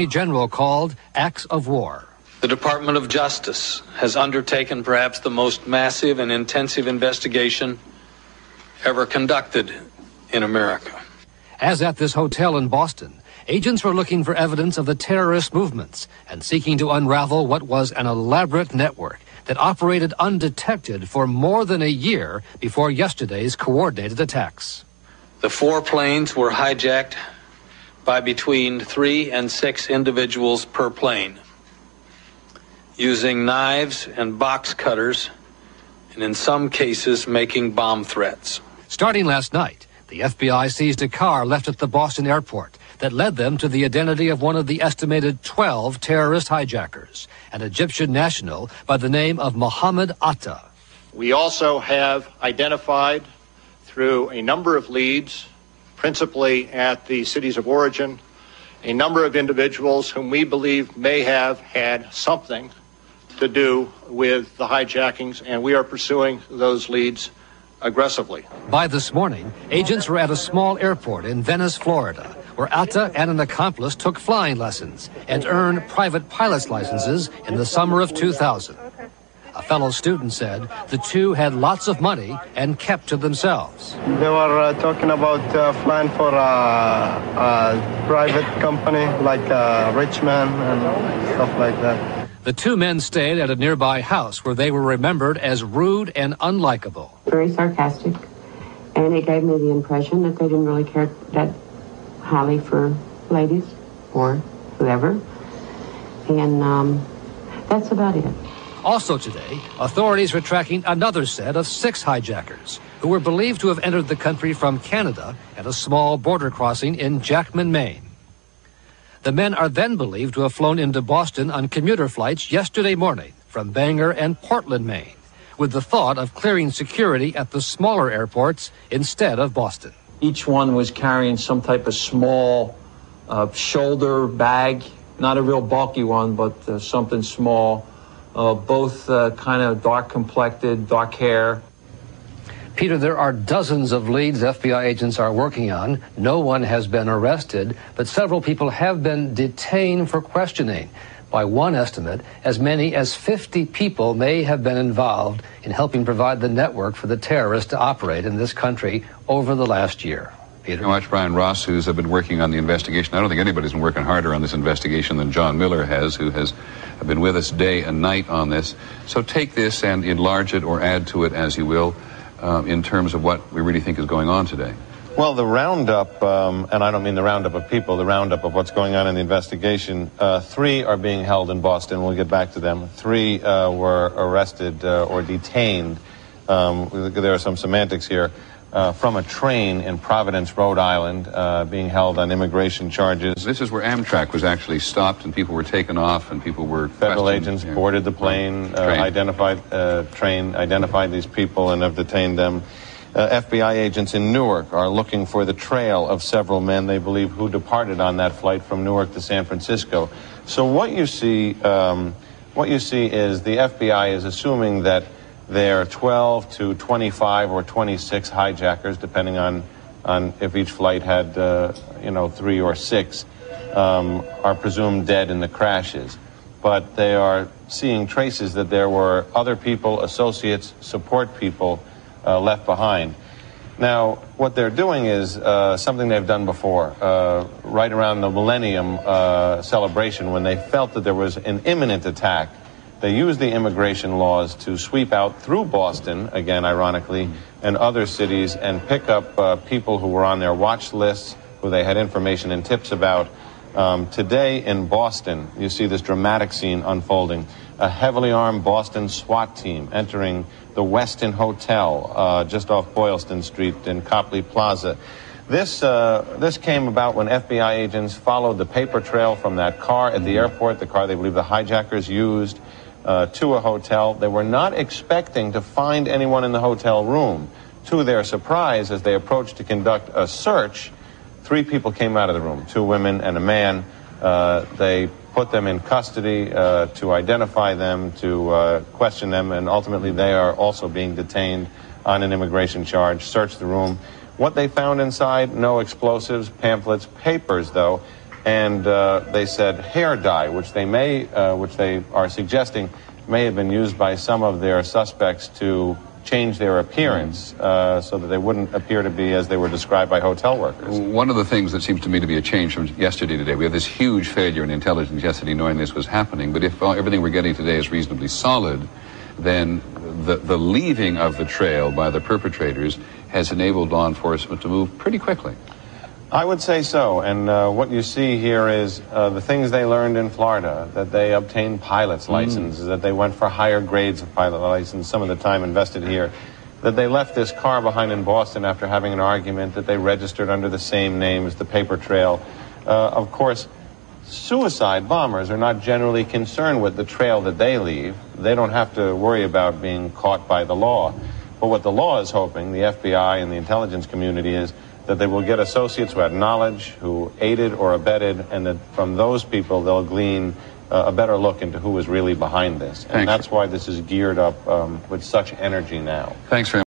General called acts of war. The Department of Justice has undertaken perhaps the most massive and intensive investigation ever conducted in America. As at this hotel in Boston, agents were looking for evidence of the terrorist movements and seeking to unravel what was an elaborate network that operated undetected for more than a year before yesterday's coordinated attacks. The 4 planes were hijacked by between 3 and 6 individuals per plane, using knives and box cutters, and in some cases making bomb threats. Starting last night, the FBI seized a car left at the Boston airport that led them to the identity of one of the estimated 12 terrorist hijackers, an Egyptian national by the name of Mohammed Atta. We also have identified through a number of leads, principally at the cities of origin, a number of individuals whom we believe may have had something to do with the hijackings, and we are pursuing those leads aggressively. By this morning, agents were at a small airport in Venice, Florida, where Atta and an accomplice took flying lessons and earned private pilot's licenses in the summer of 2000. A fellow student said the two had lots of money and kept to themselves. They were talking about flying for a private company like Richmond and stuff like that. The 2 men stayed at a nearby house where they were remembered as rude and unlikable. Very sarcastic, and it gave me the impression that they didn't really care that highly for ladies or whoever, and that's about it. Also today, authorities were tracking another set of 6 hijackers who were believed to have entered the country from Canada at a small border crossing in Jackman, Maine. The men are then believed to have flown into Boston on commuter flights yesterday morning from Bangor and Portland, Maine, with the thought of clearing security at the smaller airports instead of Boston. Each one was carrying some type of small shoulder bag, not a real bulky one, but something small. Both kind of dark-complected, dark hair. Peter, there are dozens of leads FBI agents are working on. No one has been arrested, but several people have been detained for questioning. By one estimate, as many as 50 people may have been involved in helping provide the network for the terrorists to operate in this country over the last year. Peter? I watched Brian Ross, who's been working on the investigation. I don't think anybody's been working harder on this investigation than John Miller has, who has been with us day and night on this. So take this and enlarge it or add to it as you will in terms of what we really think is going on today. Well, the roundup, and I don't mean the roundup of people, the roundup of what's going on in the investigation, 3 are being held in Boston. We'll get back to them. 3 were arrested or detained. There are some semantics here. From a train in Providence, Rhode Island, being held on immigration charges. This is where Amtrak was actually stopped and people were taken off and people were Federal agents boarded the plane, identified these people and have detained them. FBI agents in Newark are looking for the trail of several men they believe who departed on that flight from Newark to San Francisco. So what you see is the FBI is assuming that there are 12 to 25 or 26 hijackers, depending on if each flight had, 3 or 6, are presumed dead in the crashes. But they are seeing traces that there were other people, associates, support people left behind. Now, what they're doing is something they've done before, right around the Millennium celebration, when they felt that there was an imminent attack. They used the immigration laws to sweep out through Boston, again, ironically, and other cities, and pick up people who were on their watch lists, who they had information and tips about. Today in Boston, you see this dramatic scene unfolding. A heavily armed Boston SWAT team entering the Westin Hotel just off Boylston Street in Copley Plaza. This came about when FBI agents followed the paper trail from that car at the airport, the car they believe the hijackers used, to a hotel. They were not expecting to find anyone in the hotel room. To their surprise, as they approached to conduct a search, 3 people came out of the room, 2 women and a man. They put them in custody to identify them, to question them, and ultimately they are also being detained on an immigration charge. Searched the room. What they found inside, no explosives, pamphlets, papers, though, and they said hair dye, which they are suggesting may have been used by some of their suspects to change their appearance so that they wouldn't appear to be as they were described by hotel workers. One of the things that seems to me to be a change from yesterday today, we have this huge failure in intelligence yesterday knowing this was happening, but if everything we're getting today is reasonably solid, then the leaving of the trail by the perpetrators has enabled law enforcement to move pretty quickly. I would say so, and what you see here is the things they learned in Florida, that they obtained pilot's licenses, that they went for higher grades of pilot license, some of the time invested here, that they left this car behind in Boston after having an argument, that they registered under the same name as the paper trail. Of course, suicide bombers are not generally concerned with the trail that they leave. They don't have to worry about being caught by the law. But what the law is hoping, the FBI and the intelligence community, is that they will get associates who had knowledge, who aided or abetted, and that from those people they'll glean a better look into who is really behind this. And that's why this is geared up with such energy now. Thanks very much.